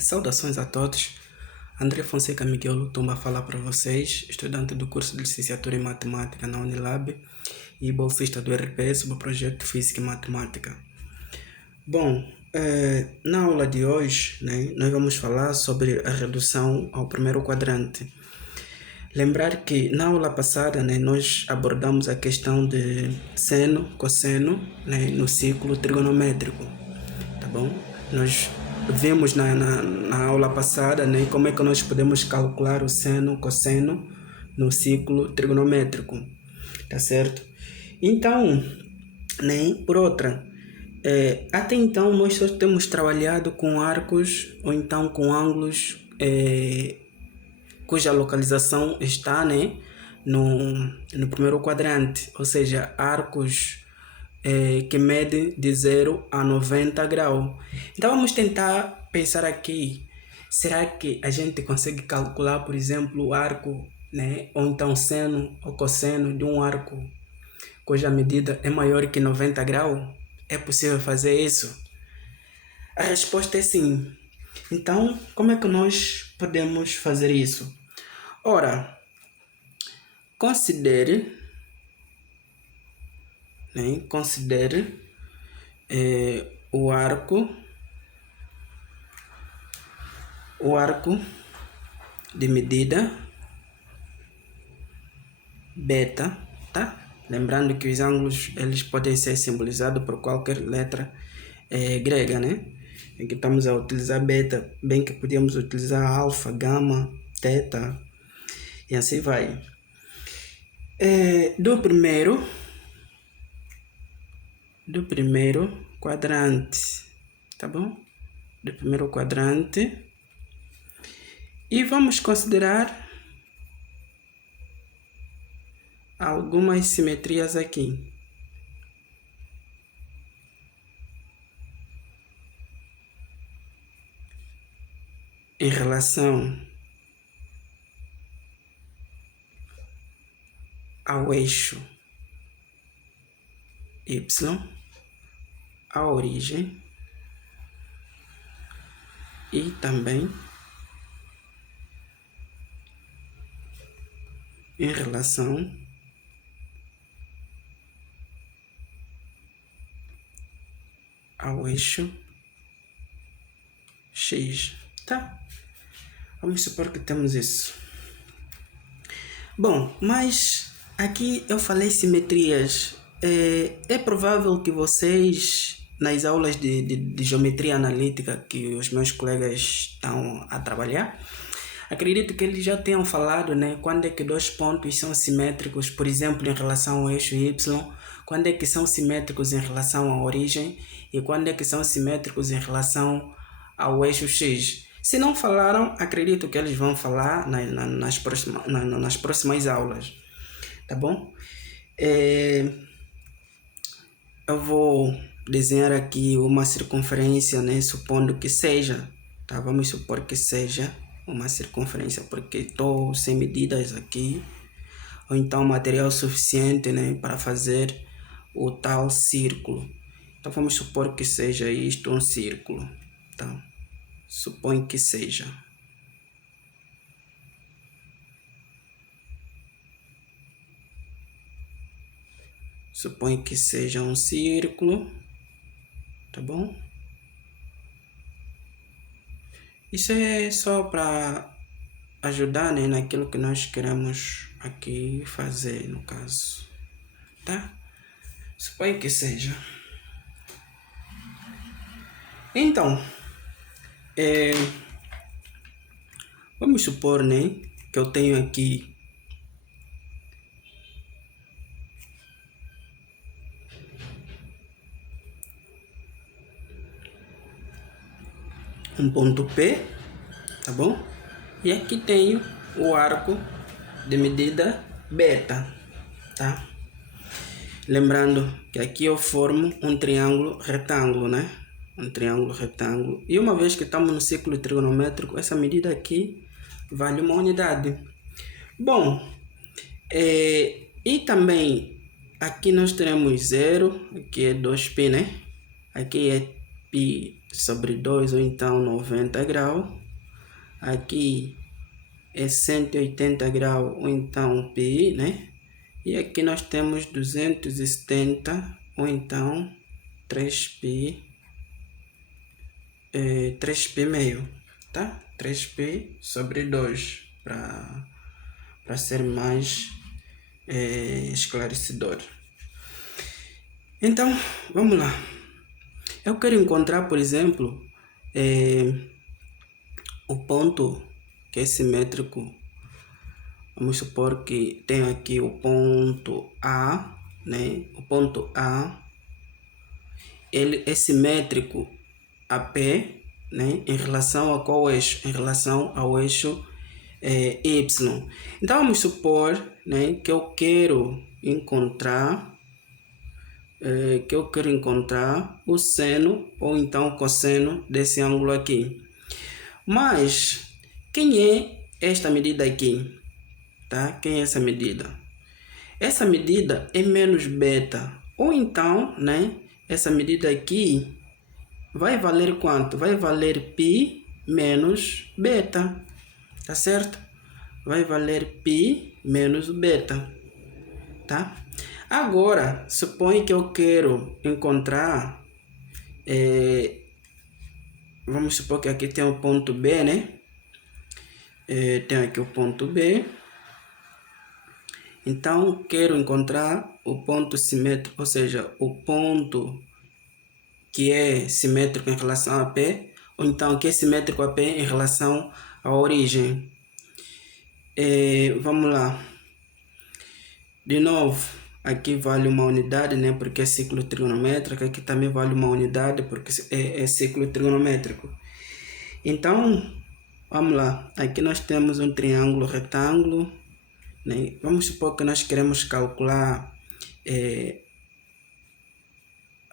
Saudações a todos. André Fonseca Miguel Lutumba a falar para vocês, estudante do curso de Licenciatura em Matemática na Unilab e bolsista do RPS sobre o projeto Física e Matemática. Bom, na aula de hoje, nós vamos falar sobre a redução ao primeiro quadrante. Lembrar que na aula passada, nós abordamos a questão de seno, cosseno, no ciclo trigonométrico, tá bom? Nós vimos na aula passada, como é que nós podemos calcular o seno, cosseno no ciclo trigonométrico, tá certo? Então, por outra, até então nós só temos trabalhado com arcos ou então com ângulos cuja localização está no primeiro quadrante, ou seja, arcos que medem de 0 a 90 graus. Então vamos tentar pensar aqui, será que a gente consegue calcular, por exemplo, o arco, ou então seno ou cosseno de um arco cuja medida é maior que 90 graus? É possível fazer isso? A resposta é sim. Então, como é que nós podemos fazer isso? Ora, considere o arco de medida beta, tá? Lembrando que os ângulos eles podem ser simbolizados por qualquer letra grega, Aqui estamos a utilizar beta, bem que podíamos utilizar alfa, gama, teta e assim vai. Do primeiro quadrante, tá bom? Do primeiro quadrante. E vamos considerar algumas simetrias aqui. Em relação ao eixo Y, a origem e também em relação ao eixo X, tá? Vamos supor que temos isso. Bom, mas aqui eu falei simetrias. É provável que vocês, nas aulas de geometria analítica que os meus colegas estão a trabalhar, acredito que eles já tenham falado, quando é que dois pontos são simétricos, por exemplo, em relação ao eixo Y, quando é que são simétricos em relação à origem e quando é que são simétricos em relação ao eixo X. Se não falaram, acredito que eles vão falar nas próximas aulas, tá bom? Eu vou desenhar aqui uma circunferência, supondo que seja, tá? Vamos supor que seja uma circunferência, porque estou sem medidas aqui, ou então material suficiente, para fazer o tal círculo. Então vamos supor que seja isto um círculo, tá? Supõe que seja. Supõe que seja um círculo, tá bom? Isso é só para ajudar, naquilo que nós queremos aqui fazer, no caso, tá? Supõe que seja. Então, vamos supor, que eu tenho aqui um ponto P, tá bom? E aqui tenho o arco de medida beta, tá? Lembrando que aqui eu formo um triângulo retângulo, Um triângulo retângulo. E uma vez que estamos no ciclo trigonométrico, essa medida aqui vale uma unidade. Bom, e também aqui nós teremos 0, aqui é 2π, Aqui é π sobre 2, ou então 90 graus. Aqui é 180 graus, ou então π, né? E aqui nós temos 270, ou então 3π, 3π meio, tá? 3π sobre 2, para ser mais esclarecedor. Então, vamos lá. Eu quero encontrar, por exemplo, o ponto que é simétrico. Vamos supor que tem aqui o ponto A, né? O ponto A, ele é simétrico a P, né? Em relação a qual eixo? Em relação ao eixo Y. Então, vamos supor, né, que eu quero encontrar o seno ou então o cosseno desse ângulo aqui. Mas, quem é esta medida aqui? Tá? Quem é essa medida? Essa medida é menos beta. Ou então, né, essa medida aqui vai valer quanto? Vai valer π menos beta. Tá certo? Vai valer π menos beta. Tá? Agora, supõe que eu quero encontrar... vamos supor que aqui tem o ponto B, né? Tem aqui o ponto B. Então, quero encontrar o ponto simétrico, ou seja, o ponto que é simétrico em relação a P, ou então que é simétrico a P em relação à origem. Vamos lá. De novo, aqui vale uma unidade, né? Porque é ciclo trigonométrico. Aqui também vale uma unidade, porque é ciclo trigonométrico. Então, vamos lá. Aqui nós temos um triângulo retângulo, né? Vamos supor que nós queremos calcular...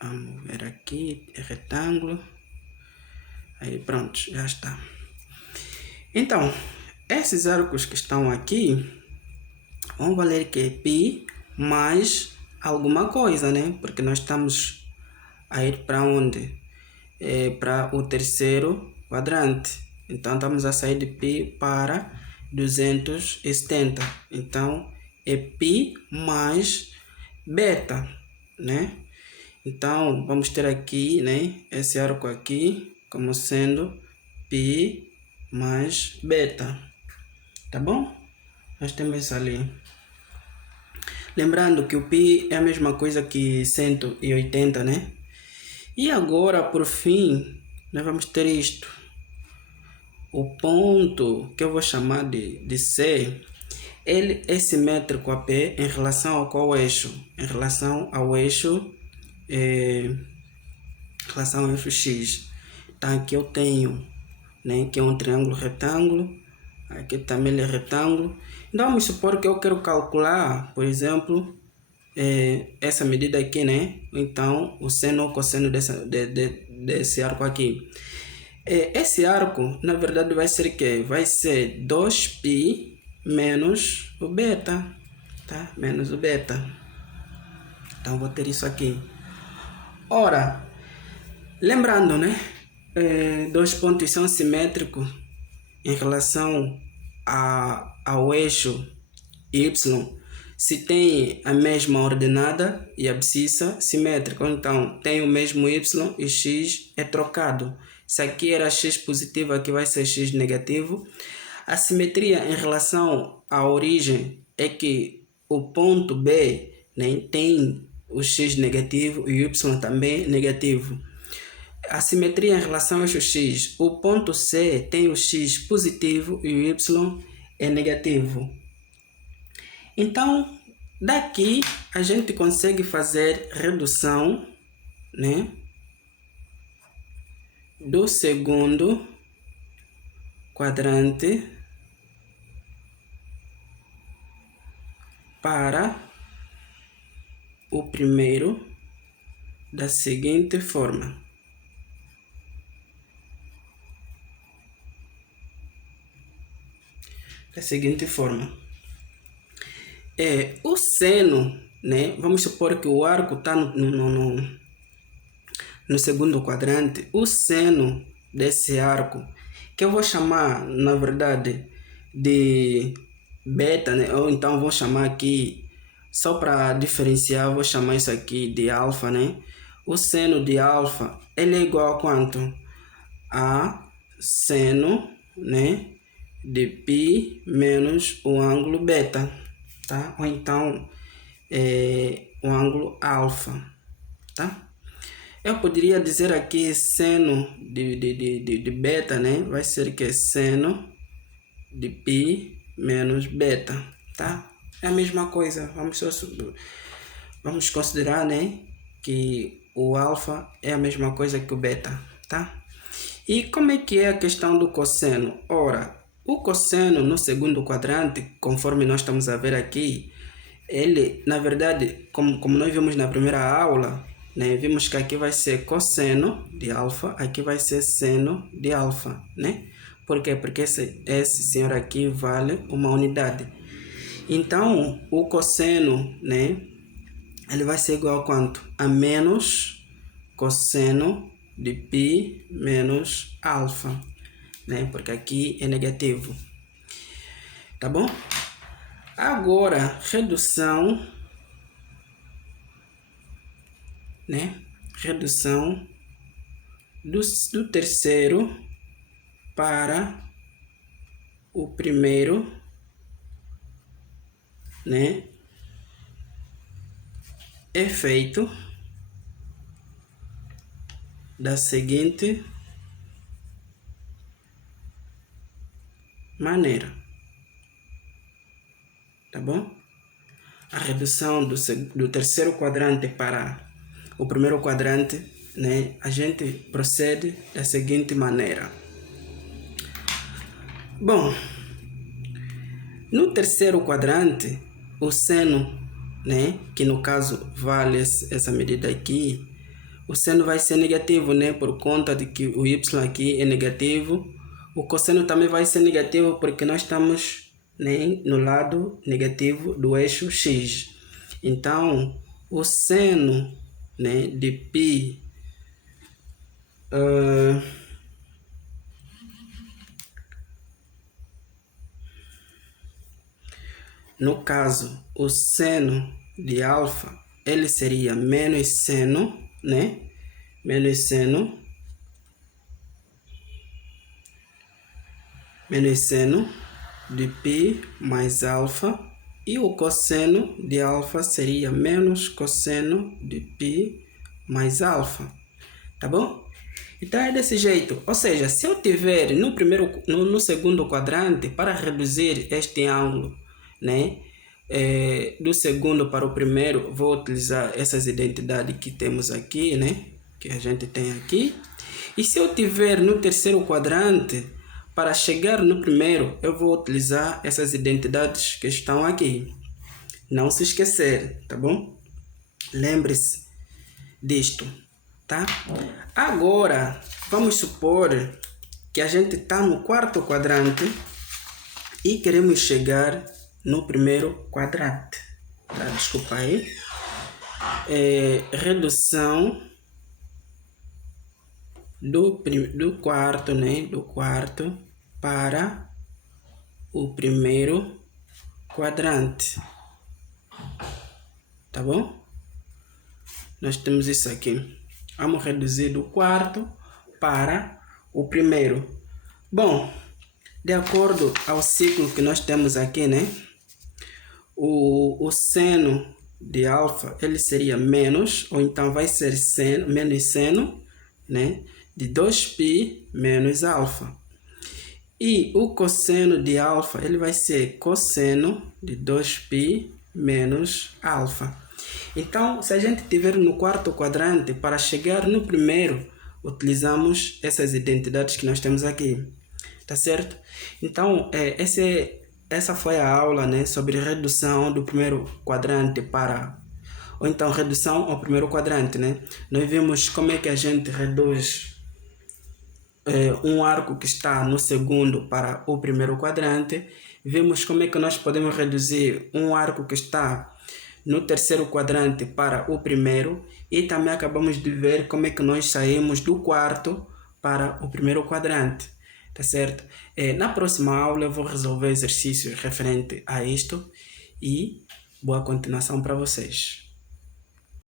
vamos ver aqui, é retângulo. Aí pronto, já está. Então, esses arcos que estão aqui vão valer que é π mais alguma coisa, né? Porque nós estamos a ir para onde? Para o terceiro quadrante. Então, estamos a sair de π para 270. Então, é π mais beta, né? Então, vamos ter aqui, né, esse arco aqui como sendo π mais beta. Tá bom? Nós temos isso ali. Lembrando que o π é a mesma coisa que 180, né? E agora, por fim, nós vamos ter isto. O ponto que eu vou chamar de C, ele é simétrico a P em relação ao qual eixo? Em relação ao eixo... em relação ao eixo X. Então, aqui eu tenho, né, que é um triângulo retângulo. Aqui também é retângulo. Então, vamos supor que eu quero calcular, por exemplo, essa medida aqui, né? Então, o seno ou cosseno desse arco aqui. Esse arco, na verdade, vai ser o quê? Vai ser 2π menos o beta, tá? Menos o beta. Então, vou ter isso aqui. Ora, lembrando, né? Dois pontos são simétricos em relação ao eixo Y, se tem a mesma ordenada e abscissa simétrica. Então, tem o mesmo Y e X é trocado. Se aqui era X positivo, aqui vai ser X negativo. A simetria em relação à origem é que o ponto B, né, tem o X negativo e o Y também negativo. A simetria em relação ao eixo X, o ponto C tem o X positivo e o Y é negativo. Então, daqui a gente consegue fazer redução, né, do segundo quadrante para o primeiro da seguinte forma. Da seguinte forma. O seno, né? Vamos supor que o arco está no segundo quadrante, o seno desse arco, que eu vou chamar, na verdade, de beta, né? Ou então vou chamar aqui, só para diferenciar, vou chamar isso aqui de alfa, né? O seno de alfa, ele é igual a quanto? A seno, né, de π menos o ângulo beta, tá? Ou então o ângulo alfa, tá? Eu poderia dizer aqui seno de beta, né? Vai ser que é seno de π menos beta, tá? É a mesma coisa. Vamos considerar, né, que o alfa é a mesma coisa que o beta, tá? E como é que é a questão do cosseno? Ora, o cosseno no segundo quadrante, conforme nós estamos a ver aqui, ele, na verdade, como nós vimos na primeira aula, né, vimos que aqui vai ser cosseno de alfa, aqui vai ser seno de alfa, né? Por quê? Porque esse senhor aqui vale uma unidade. Então, o cosseno, né, ele vai ser igual a quanto? A menos cosseno de π menos alfa, né? Porque aqui é negativo. Tá bom? Agora, redução, né? Redução do terceiro para o primeiro, né? É feito da seguinte maneira, tá bom? A redução do terceiro quadrante para o primeiro quadrante, né? A gente procede da seguinte maneira. Bom, no terceiro quadrante, o seno, né? Que no caso vale essa medida aqui, o seno vai ser negativo, né? Por conta de que o y aqui é negativo. O cosseno também vai ser negativo porque nós estamos, né, no lado negativo do eixo x. Então, o seno, né, de π no caso, o seno de alfa, ele seria menos seno, né? Menos seno de π mais alfa. E o cosseno de alfa seria menos cosseno de π mais alfa. Tá bom? Então é desse jeito. Ou seja, se eu tiver no segundo quadrante, para reduzir este ângulo, né, do segundo para o primeiro, vou utilizar essas identidades que temos aqui, né, que a gente tem aqui. E se eu tiver no terceiro quadrante, para chegar no primeiro, eu vou utilizar essas identidades que estão aqui. Não se esquecer, tá bom? Lembre-se disto, tá? Agora, vamos supor que a gente está no quarto quadrante e queremos chegar no primeiro quadrante. Tá? Desculpa aí. Redução do quarto, né? Do quarto para o primeiro quadrante. Tá bom? Nós temos isso aqui. Vamos reduzir do quarto para o primeiro. Bom, de acordo ao ciclo que nós temos aqui, né? O seno de alfa, ele seria menos, ou então vai ser menos seno, né? De 2π menos alfa. E o cosseno de alfa, ele vai ser cosseno de 2π menos alfa. Então, se a gente estiver no quarto quadrante, para chegar no primeiro, utilizamos essas identidades que nós temos aqui. Tá certo? Então, essa foi a aula, né, sobre redução do primeiro quadrante ou então redução ao primeiro quadrante, né? Nós vimos como é que a gente reduz um arco que está no segundo para o primeiro quadrante. Vimos como é que nós podemos reduzir um arco que está no terceiro quadrante para o primeiro e também acabamos de ver como é que nós saímos do quarto para o primeiro quadrante, tá certo? Na próxima aula eu vou resolver exercícios referente a isto e boa continuação para vocês.